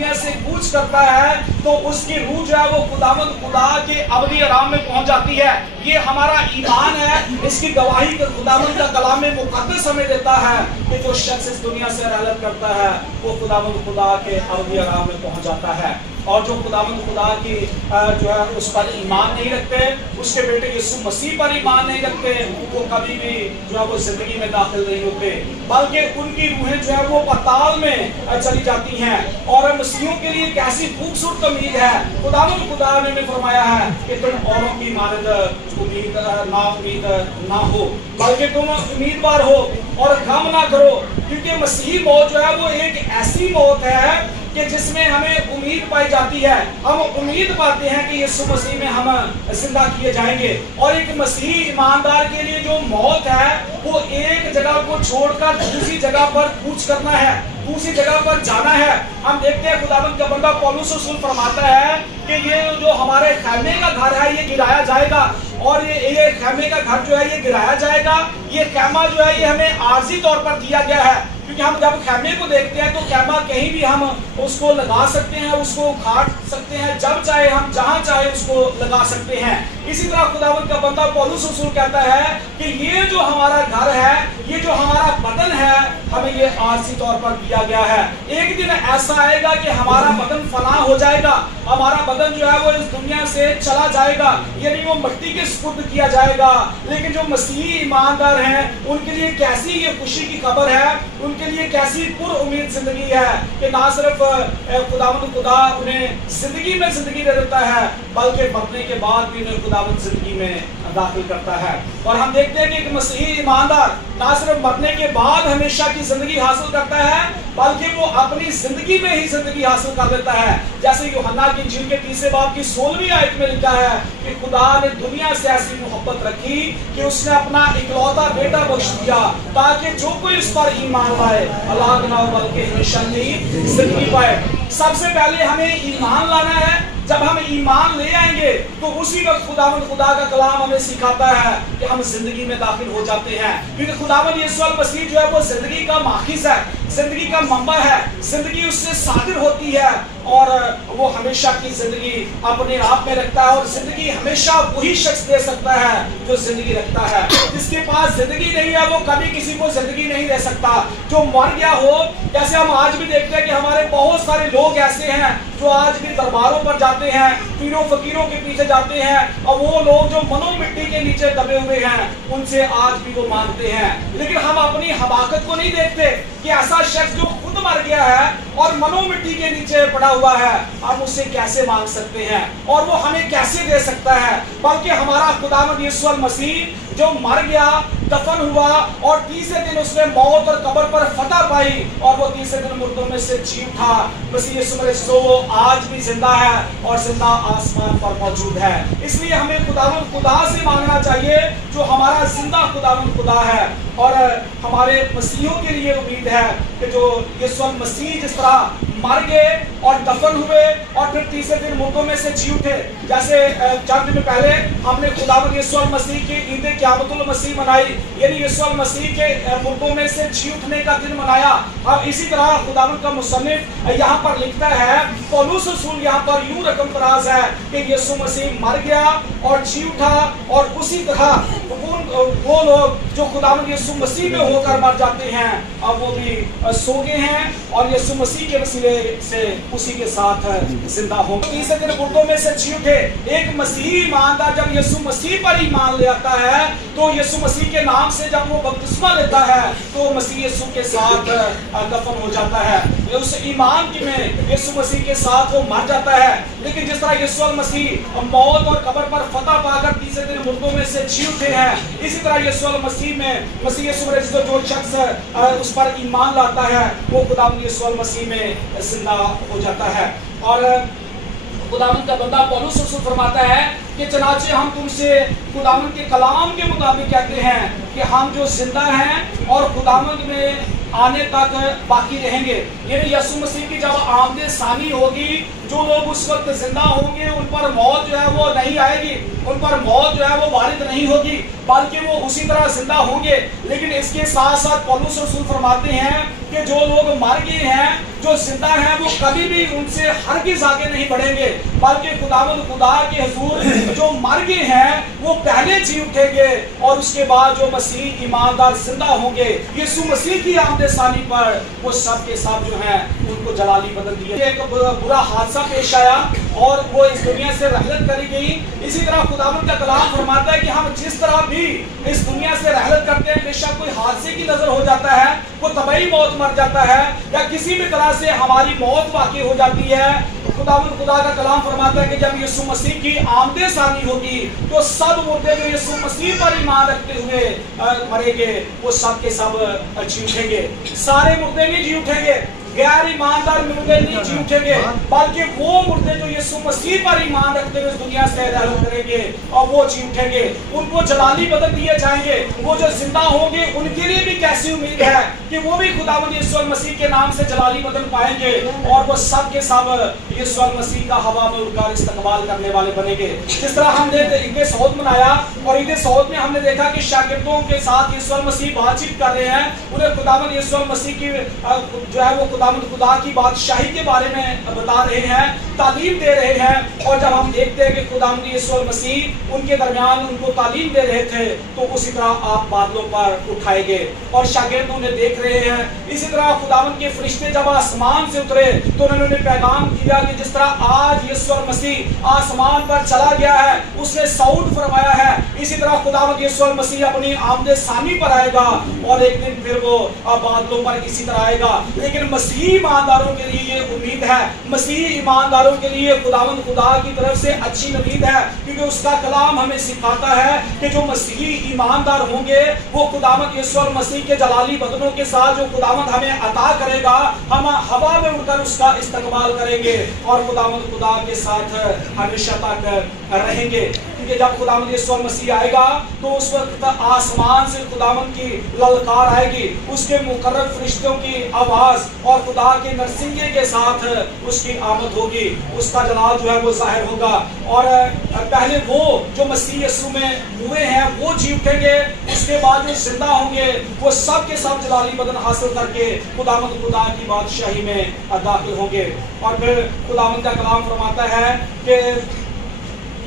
दुनिया से कूच करता है तो उसकी रूह जो है वो खुदावंद खुदा के अबदी आराम में पहुंच जाती है। ये हमारा ईमान है, इसकी गवाही का खुदावंद का कलाम मुक़द्दस हमें देता है कि जो शख्स इस दुनिया से रहलत करता है वो खुदावंद खुदा के अबदी आराम में पहुंच जाता है। और जो खुदावंद खुदा की जो है उस पर ईमान नहीं रखते, उसके बेटे यीशु मसीह पर ईमान नहीं रखते, वो कभी भी जो है वो जिंदगी में दाखिल नहीं होते, बल्कि उनकी रूहें जो है वो पाताल में चली जाती हैं। और मसीहों के लिए कैसी खूबसूरत उम्मीद है। खुदावंद खुदा ने फरमाया है कि तुम औरों की मानद उम्मीद ना हो, बल्कि तुम उम्मीदवार हो और गम ना करो, क्योंकि मसीही मौत जो है वो एक ऐसी मौत है कि जिसमें हमें उम्मीद पाई जाती है। हम उम्मीद पाते हैं कि यीशु मसीह में हम जिंदा किए जाएंगे। और एक मसीही ईमानदार के लिए जो मौत है वो एक जगह को छोड़कर दूसरी जगह पर कूच करना है, दूसरी जगह पर जाना है। हम देखते हैं खुदावंद का बंदा पौलुस रसूल फरमाता है कि ये जो हमारे खैमे का घर है ये गिराया जाएगा, और ये खैमे का घर जो है ये गिराया जाएगा। ये खैमा जो है ये हमें आर्जी तौर पर दिया गया है, क्योंकि हम जब खैमे को देखते हैं तो खैमा कहीं भी हम उसको लगा सकते हैं, उसको उखाड़ सकते हैं, जब चाहे हम जहां चाहे उसको लगा सकते हैं। इसी तरह खुदावंद का बंदा पौलुस रसूल कहता है कि ये जो हमारा घर है, ये जो हमारा बदन है, हमें ये आर्जी तौर पर दिया गया है। एक दिन ऐसा आएगा कि हमारा बदन फना हो जाएगा, हमारा बदन जो है वो इस दुनिया से चला जाएगा, यानी वो मिट्टी के सुपुर्द किया जाएगा। लेकिन जो मसीही ईमानदार हैं उनके लिए कैसी ये खुशी की खबर है, उनके लिए कैसी पुर उम्मीद जिंदगी है कि ना सिर्फ खुदावंद खुदा उन्हें जिंदगी में जिंदगी दे देता है, बल्कि मरने के बाद भी उन्हें खुदावंद जिंदगी में दाखिल करता है। और हम देखते हैं कि एक मसीही ईमानदार ना सिर्फ मरने के बाद हमेशा की जिंदगी हासिल करता है, बल्कि वो अपनी जिंदगी में ही जिंदगी हासिल कर लेता है। जैसे यूहन्ना की इंजील के 3 बाब की 16वीं आयत में लिखा है कि खुदा ने दुनिया से ऐसी मोहब्बत रखी कि उसने अपना इकलौता बेटा बख्श दिया, ताकि जो कोई इस पर ईमान लाए हलाक ना हो बल्कि हमेशा की जिंदगी पाए। सबसे पहले हमें ईमान लाना है। जब हम ईमान ले आएंगे तो उसी वक्त खुदावंद खुदा का कलाम हमें सिखाता है कि हम जिंदगी में दाखिल हो जाते हैं, क्योंकि खुदावंद यीशु मसीह जो है वो जिंदगी का माखिज है, जिंदगी का मंबा है, जिंदगी उससे सादिर होती है और वो हमेशा की जिंदगी अपने आप में रखता है। और जिंदगी हमेशा वही शख्स दे सकता है जो जिंदगी रखता है। जिसके पास जिंदगी नहीं है वो कभी किसी को जिंदगी नहीं दे सकता। जो मर गया हो, जैसे हम आज भी देखते हैं कि हमारे बहुत सारे लोग ऐसे हैं जो आज भी दरबारों पर जाते हैं, पीरों फकीरों के पीछे जाते हैं, और वो लोग जो मनो मिट्टी के नीचे दबे हुए हैं उनसे आज भी वो मांगते हैं। लेकिन हम अपनी हमाकत को नहीं देखते कि ऐसा शख्स जो खुद मर गया है और मनो मिट्टी के नीचे पड़ा हुआ है, हम उससे कैसे मांग सकते हैं और वो हमें कैसे दे सकता है। बल्कि हमारा खुदावंद यीशु मसीह जो मर गया, दफन हुआ और तीसरे दिन उसने मौत और कब्र पर फतह पाई और वो तीसरे दिन मुर्दों में से जी उठा। मसीह यीशु मसीह आज भी जिंदा है और जिंदा आसमान पर मौजूद है। इसलिए हमें खुदावंद खुदा से मांगना चाहिए जो हमारा जिंदा खुदावंद खुदा है। और हमारे मसीहों के लिए उम्मीद है कि जो यीशु मसीह जिस तरह मर गए और दफन हुए और फिर तीसरे दिन मुर्दों में से जी उठे। जैसे चंद दिन पहले हमने खुदावंद यीशु मसीह की ईद क़यामतुल मसीह मनाई, यानी यीशु मसीह के मुर्दों में से जी उठने का दिन मनाया। अब इसी तरह खुदावंद का मुसन्निफ यहाँ पर लिखता है, पौलुस रसूल यहाँ पर यूं रकम तराज है कि यीशु मसीह मर गया और जी उठा, और उसी तरह वो लोग जो खुदावंद यीशु मसीह में होकर मर जाते हैं अब वो भी सो गए हैं और यीशु मसीह के वसीले से उसी के साथ जिंदा होंगे। तीसरे दिन मुर्दों में से जी उठे। एक मसीही ईमानदार जब यीशु मसीह पर ईमान ले आता है तो यीशु मसीह के नाम से जब वो बपतिस्मा लेता है तो मसीह यीशु के साथ दफन हो जाता है। उस ईमान में यीशु मसीह के साथ वो मर जाता है। लेकिन जिस तरह यीशु मसीह मौत और कब्र पर फतह पाकर तीसरे दिन मुर्दों में से जी उठे हैं, इसी तरह यीशु मसीह में मसीह यीशु मसीह जो शख्स उस पर ईमान लाता है वो खुदावंद यीशु मसीह में जिंदा हो जाता है। और खुदावंद का बंदा पौलुस रसूल फरमाता है कि चनाचे हम तुमसे खुदावंद के कलाम के मुताबिक कहते हैं कि हम जो जिंदा हैं और खुदावंद में आने तक बाकी रहेंगे। यानी यीशु मसीह की जब आमद सानी होगी, जो लोग उस वक्त जिंदा होंगे उन पर मौत जो है वो नहीं आएगी, उन पर मौत जो है वो वारिद नहीं होगी, बल्कि वो उसी तरह जिंदा होंगे। लेकिन इसके साथ साथ पौलुस रसूल फरमाते हैं کہ جو لوگ مر گئے ہیں جو زندہ ہیں وہ کبھی بھی ان سے ہرگز آگے نہیں بڑھیں گے، بلکہ خداوند خدا کے حضور جو مر گئے ہیں وہ پہلے جی اٹھیں گے، اور اس کے بعد جو مسیح ایماندار زندہ ہوں گے یسوع مسیح کی آمد ثانی پر وہ سب کے سب جو ہیں ان کو جلالی بدل دیے۔ ایک برا حادثہ پیش آیا اور وہ اس دنیا سے رحلت کری گئی۔ اسی طرح خداوند کا کلام فرماتا ہے کہ ہم جس طرح بھی اس دنیا سے رحلت کرتے ہیں، بے شک کوئی حادثے کی نظر ہو جاتا ہے، کوئی طبعی موت مر جاتا ہے، یا کسی بھی طرح سے ہماری موت واقع ہو جاتی ہے، خداوند خدا کا کلام فرماتا ہے کہ جب یسوع مسیح کی آمد ثانی ہوگی تو سب مردے جو یسوع مسیح پر ایمان رکھتے ہوئے مریں گے وہ سب کے سب جی اٹھیں گے۔ سارے مردے نہیں جی اٹھیں گے، غیر ایماندار مردے نہیں جی اٹھیں گے، بلکہ وہ مردے جو یسوع مسیح پر ایمان رکھتے ہوئے دنیا سے رحلت کریں گے اور وہ جی اٹھیں گے، ان کو جلالی بدل دیے جائیں گے۔ وہ جو زندہ ہوں گے ان کے لیے بھی کیسی امید ہے کہ وہ بھی خداوند یسوع مسیح کے نام سے جلالی بدل پائیں گے، اور وہ سب کے سب یسوع مسیح کا ہوا میں اڑ کر استقبال کرنے والے بنیں گے۔ جس طرح ہم نے عید سعود منایا، اور عید سعود میں ہم نے دیکھا کہ شاگردوں کے ساتھ یسوع مسیح بات چیت کر رہے ہیں، انہیں خداوند یسوع مسیح کی جو ہے وہ خداوند خدا کی بادشاہی کے بارے میں بتا رہے ہیں، تعلیم دے رہے ہیں۔ اور جب ہم دیکھتے ہیں کہ خداوند یسوع مسیح ان کے درمیان ان کو تعلیم دے رہے تھے تو اسی طرح آپ بادلوں پر اٹھائے گئے اور شاگرد انہیں دیکھ رہے ہیں۔ اسی طرح خداوند کے فرشتے جب آسمان سے اترے تو انہوں نے پیغام دیا کہ جس طرح آج یسوع مسیح آسمان پر چلا گیا ہے، اس نے صعود فرمایا ہے، اسی طرح خداوند یسوع مسیح اپنی آمد ثانی پر آئے گا اور ایک دن پھر وہ بادلوں پر اسی طرح آئے گا۔ لیکن مسیح ایمانداروں کے لیے یہ امید ہے، مسیح ایمانداروں کے لیے خداوند خدا کی طرف سے اچھی امید ہے، کیونکہ اس کا کلام ہمیں سکھاتا ہے کہ جو مسیحی ایماندار ہوں گے وہ خداوند یسوع مسیح کے جلالی بدنوں کے ساتھ جو خداوند ہمیں عطا کرے گا، ہم ہوا میں اڑ کر اس کا استقبال کریں گے اور خداوند خدا کے ساتھ ہمیشہ تک رہیں گے۔ کیونکہ جب خداوند یسوع مسیح آئے گا تو اس وقت آسمان سے خداوند کی للکار آئے گی، اس کے مقرر فرشتوں کی آواز اور خدا کے نرسنگے کے ساتھ اس کی آمد ہوگی، اس کا جلال جو ہے وہ ظاہر ہوگا، اور پہلے وہ جو مسیح یسوع میں ہوئے ہیں وہ جی اٹھیں گے، اس کے بعد جو زندہ ہوں گے وہ سب کے سب جلالی بدن حاصل کر کے خداوند خدا کی بادشاہی میں داخل ہوں گے۔ اور پھر خداوند کا کلام فرماتا ہے کہ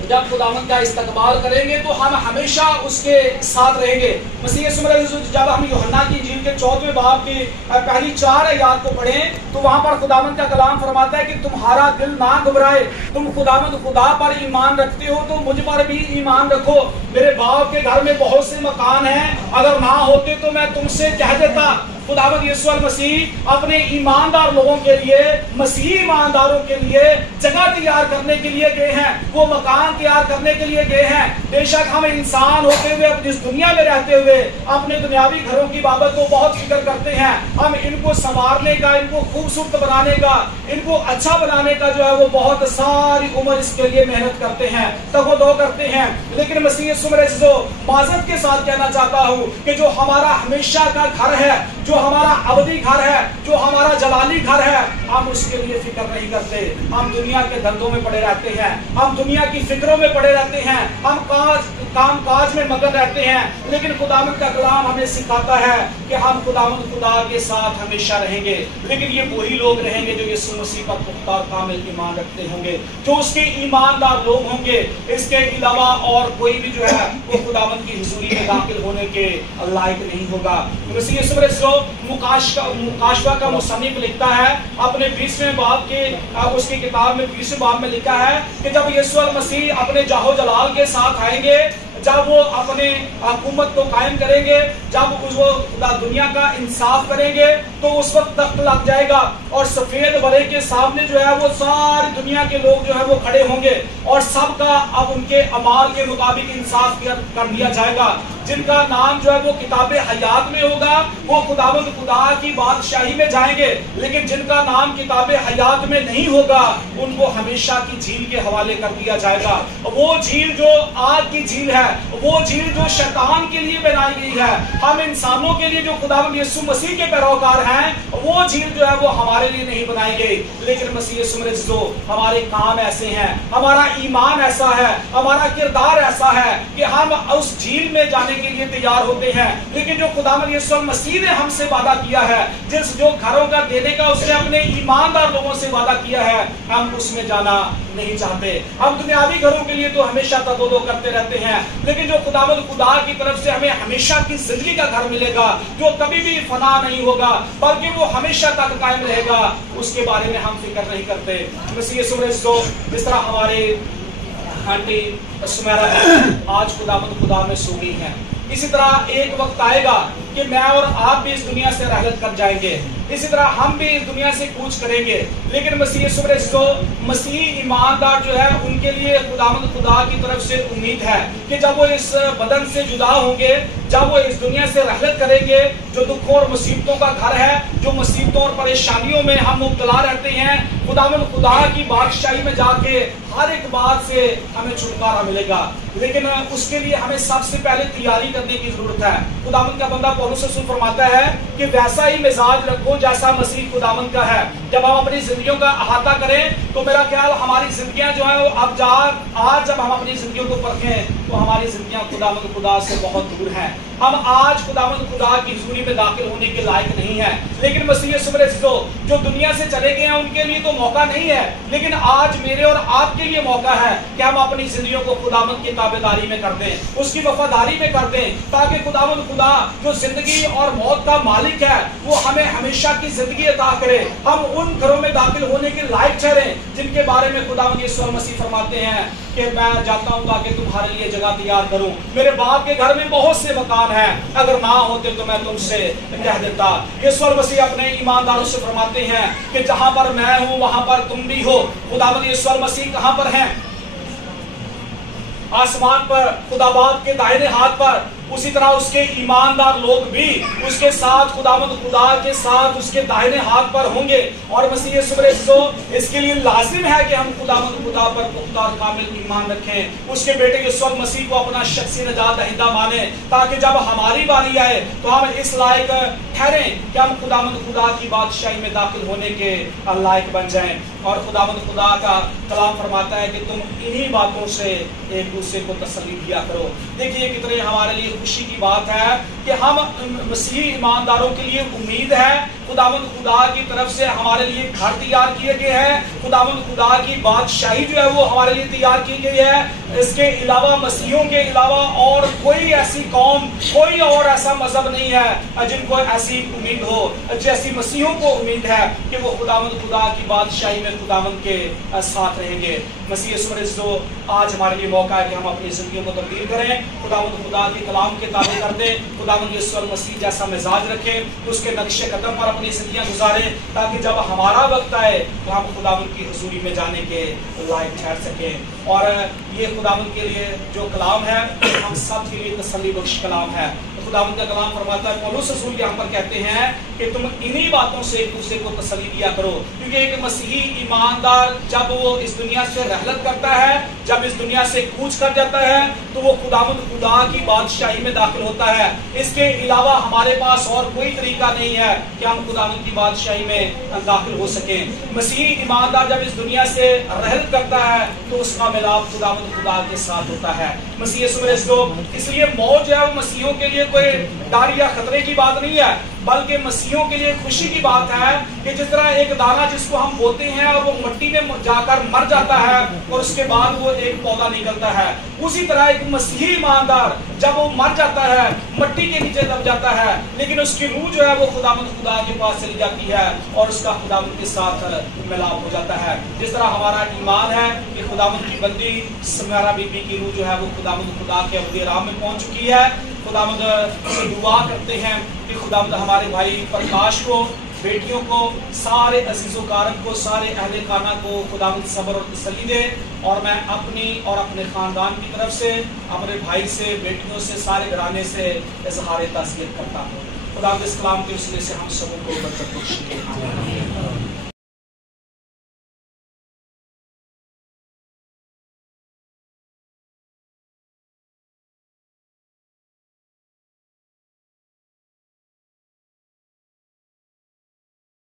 جب خداوند کا استقبال کریں گے تو ہم ہمیشہ اس کے ساتھ رہیں گے۔ مسیح یسوع جب ہم یوحنا کی انجیل کے 14ویں باب کی پہلی 4 آیات کو پڑھیں تو وہاں پر خداوند کا کلام فرماتا ہے کہ تمہارا دل نہ گھبرائے، تم خداوند خدا پر ایمان رکھتے ہو تو مجھ پر بھی ایمان رکھو، میرے باپ کے گھر میں بہت سے مکان ہیں، اگر نہ ہوتے تو میں تم سے کہہ دیتا۔ خداوند یسوع مسیح اپنے ایماندار لوگوں کے لیے، مسیح ایمانداروں کے لیے جگہ تیار کرنے کے لیے گئے ہیں، وہ مکان تیار کرنے کے لیے گئے ہیں۔ بے شک ہم انسان ہوتے ہوئے اس دنیا میں رہتے ہوئے اپنے دنیاوی گھروں کی بابت کو بہت فکر کرتے ہیں، ہم ان کو سنوارنے کا، ان کو خوبصورت بنانے کا، ان کو اچھا بنانے کا جو ہے وہ بہت ساری عمر اس کے لیے محنت کرتے ہیں، تگ و دو کرتے ہیں۔ لیکن مسیح یسوع معذرت کے ساتھ کہنا چاہتا ہوں کہ جو ہمارا ہمیشہ کا گھر ہے، جو ہمارا ابدی گھر ہے، جو ہمارا جلالی گھر ہے، ہم اس کے لیے فکر نہیں کرتے، ہم دنیا کے دھندوں میں پڑے رہتے ہیں، ہم دنیا کی فکروں میں پڑے رہتے ہیں، ہم کام کاج میں مگن رہتے ہیں۔ لیکن خداوند کا کلام ہمیں سکھاتا ہے کہ ہم خداوند خدا کے ساتھ ہمیشہ رہیں گے، لیکن یہ وہی لوگ رہیں گے جو یسوع مسیح پر پختہ کامل ایمان رکھتے ہوں گے، جو اس کے ایماندار لوگ ہوں گے۔ اس کے علاوہ اور کوئی بھی جو ہے وہ خداوند کی حضوری میں داخل ہونے کے لائق نہیں ہوگا۔ مسیح یسوع مکاشفہ کا مصنف لکھتا ہے اپنے 20ویں باب کے اس کی کتاب میں 20ویں باب میں لکھا ہے کہ جب یسوع مسیح اپنے جاہ و جلال کے ساتھ آئیں گے، جب وہ اپنے حکومت کو قائم کریں گے، جب وہ دنیا کا انصاف کریں گے تو اس وقت تخت لگ جائے گا اور سفید برے کے سامنے جو ہے وہ ساری دنیا کے لوگ جو ہے وہ کھڑے ہوں گے اور سب کا اب ان کے اعمال کے مطابق انصاف کر دیا جائے گا۔ جن کا نام جو ہے وہ کتاب حیات میں ہوگا وہ خداوند خدا کی بادشاہی میں جائیں گے، لیکن جن کا نام کتاب حیات میں نہیں ہوگا ان کو ہمیشہ کی جھیل کے حوالے کر دیا جائے گا۔ وہ جھیل جو آگ کی جھیل ہے، وہ جھیل جو شیطان کے لیے بنائی گئی ہے، ہم انسانوں کے لیے جو خداوند یسوع مسیح کے پیروکار ہیں، وہ جھیل جو ہے وہ ہمارے لیے نہیں بنائی گئی۔ لیکن مسیح یسوع ہمارے کام ایسے ہیں، ہمارا ایمان ایسا ہے، ہمارا کردار ایسا ہے کہ ہم اس جھیل میں جانے जाने के लिए तैयार होते हैं, लेकिन जो खुदावंद यीशु मसीह ने हमसे वादा किया है, जो घरों का देने का उसने अपने ईमानदार लोगों से वादा किया है, हम उसमें जाना नहीं चाहते। हम दुनियावी घरों के लिए तो हमेशा तदोदो करते रहते हैं, लेकिन जो खुदावंद खुदा की तरफ से हमें हमेशा की जिंदगी का घर मिलेगा, जो कभी भी फना नहीं होगा बल्कि वो हमेशा तक कायम रहेगा, उसके बारे में हम फिक्र नहीं करते। मसीह यीशु मसीह जिस तरह हमारे आंटी सुमेरा आज खुदावंद खुदा में सो गई हैं, इसी तरह एक वक्त आएगा कि मैं और आप भी इस दुनिया से रहलत कर जाएंगे, इसी तरह हम भी इस दुनिया से कूच करेंगे। लेकिन मसीह ईमानदार जो है उनके लिए खुदावंद खुदा की तरफ से उम्मीद है कि जब वो इस बदन से जुदा होंगे, जब वो इस दुनिया से रहलत करेंगे, जो दुखों और मुसीबतों का घर है, जो मुसीबतों और परेशानियों में हम मुब्तला रहते हैं, खुदावंद खुदा की बादशाही में जाके हर एक बात से हमें छुटकारा मिलेगा। लेकिन उसके लिए हमें सबसे पहले तैयारी करने की जरूरत है। खुदावंद का बंदा पौलुस रसूल फरमाता है कि वैसा ही मिजाज रखो जैसा मसीह खुदावंद का है। जब हम अपनी जिंदगियों का अहाता करें तो मेरा ख्याल हमारी जिंदगियां जो है वो आज जब हम अपनी जिंदगियों को परखें तो हमारी जिंदगियां खुदावंद खुदा से बहुत दूर हैं। हम आज खुदावंद खुदा की हुजूरी में दाखिल होने के लायक नहीं है। लेकिन मसीह यीशु मसीह जो दुनिया से चले गए हैं उनके लिए तो मौका नहीं है, लेकिन आज मेरे और आपके लिए मौका है कि हम अपनी जिंदगियों को खुदावंद की ताबेदारी में कर दें, उसकी वफादारी में कर दें, ताकि खुदावंद खुदा जो जिंदगी और मौत का मालिक है वो हमें हमेशा की जिंदगी अता करे। हम उन घरों में दाखिल होने के लायक ठहरे जिनके बारे में खुदावंद यीशु मसीह फरमाते हैं कि मैं जाता हूं ताकि तुम्हारे लिए जगह तैयार करूं। मेरे बाप के घर में बहुत से मकान हैं, अगर ना होते तो मैं तुमसे कह देता। यीशु मसीह अपने ईमानदारों से फरमाते हैं कि जहां पर मैं हूं वहां पर तुम भी हो। खुदावंद यीशु मसीह कहां पर हैं? आसमान पर, खुदाबाद के दाहिने हाथ पर। उसी तरह उसके ईमानदार लोग भी उसके साथ खुदावंद खुदा के साथ उसके दाहिने हाथ पर होंगे। और मसीह यीशु मसीह इसके लिए लाजिम है कि हम खुदावंद खुदा पर पुख्ता और कामिल ईमान रखें, उसके बेटे यीशु मसीह को अपना शख्सी नजात दहिंदा माने, ताकि जब हमारी बारी आए तो हम इस लायक ठहरें कि हम खुदावंद खुदा की बादशाही में दाखिल होने के लायक बन जाएं। और खुदावंद खुदा का कलाम फरमाता है कि तुम इन्हीं बातों से एक दूसरे को तसल्ली दिया करो। देखिए कितने हमारे लिए खुशी की बात है कि हम मसीही ईमानदारों के लिए उम्मीद है। खुदावंद खुदा की तरफ से हमारे लिए घर तैयार किए गए हैं, खुदावंद खुदा की बादशाही जो है वो हमारे लिए तैयार की गई है। इसके अलावा मसीहों के अलावा और कोई ऐसी कौम, कोई और ऐसा मजहब नहीं है जिनको ऐसी उम्मीद हो जैसी मसीहों को उम्मीद है कि वो खुदावंद खुदा की बादशाही में खुदावंद के साथ रहेंगे। मसीह यीशु मसीह आज हमारे लिए मौका है कि हम अपनी जिंदगियों को तब्दील करें, खुदावंद खुदा के कलाम के ताबे कर दें, खुदावंद यीशु मसीह जैसा मिजाज रखें, उसके नक्शे कदम पर अपनी जिंदगियां गुजारें, ताकि जब हमारा वक्त आए तो हम खुदावंद की हुजूरी में जाने के लायक ठहर सकें। और ये खुदावंद के लिए जो कलाम है हम सब के लिए तसल्ली बख्श कलाम है। खुदावंद का कलाम फरमाता है, पौलुस रसूल यहाँ पर कहते हैं कि तुम इन्हीं बातों से एक दूसरे को तसल्ली दिया करो, क्योंकि एक मसीही ईमानदार जब वो इस दुनिया से रहलत करता है, जब इस दुनिया से कूच कर जाता है, तो वो खुदावंद खुदा की बादशाही में दाखिल होता है। इसके अलावा हमारे पास और कोई तरीका नहीं है कि हम खुदावंद की बादशाही में दाखिल हो सकें। मसीही ईमानदार जब इस दुनिया से रहलत करता है तो उसका मिलाप खुदावंद खुदा के साथ होता है। मसीह यीशु मसीह, इसलिए मौत जो है वो मसीहों के लिए कोई डर या खतरे की बात नहीं है, बल्कि मसीहों के लिए खुशी की बात है कि जिस तरह एक दाना जिसको हम बोते हैं और वो मिट्टी में जाकर मर जाता है और उसके बाद वो एक पौधा निकलता है, उसी तरह एक मसीही ईमानदार जब वो मर जाता है, मिट्टी के नीचे दब जाता है, लेकिन उसकी रूह जो है वो खुदावंद खुदा के पास चली जाती है और उसका खुदावंद के साथ मिलाप हो जाता है। जिस तरह हमारा ईमान है कि खुदावंद की बंदी सुमेरा बीबी की रूह जो है वो खुदावंद खुदा के अब्दे राम में पहुंच चुकी है। खुदावंद से दुआ करते हैं कि खुदावंद हमारे भाई प्रकाश को, बेटियों को, सारे अजीज़ो कारम को, सारे अहले खाना को खुदावंद सब्र और तसल्ली दे। और मैं अपनी और अपने ख़ानदान की तरफ से, अपने भाई से, बेटियों से, सारे घराने से इज़हार ताज़ियत करता हूँ। खुदावंद इस कलाम के वसीले से हम सबों को बरकत बख्शे।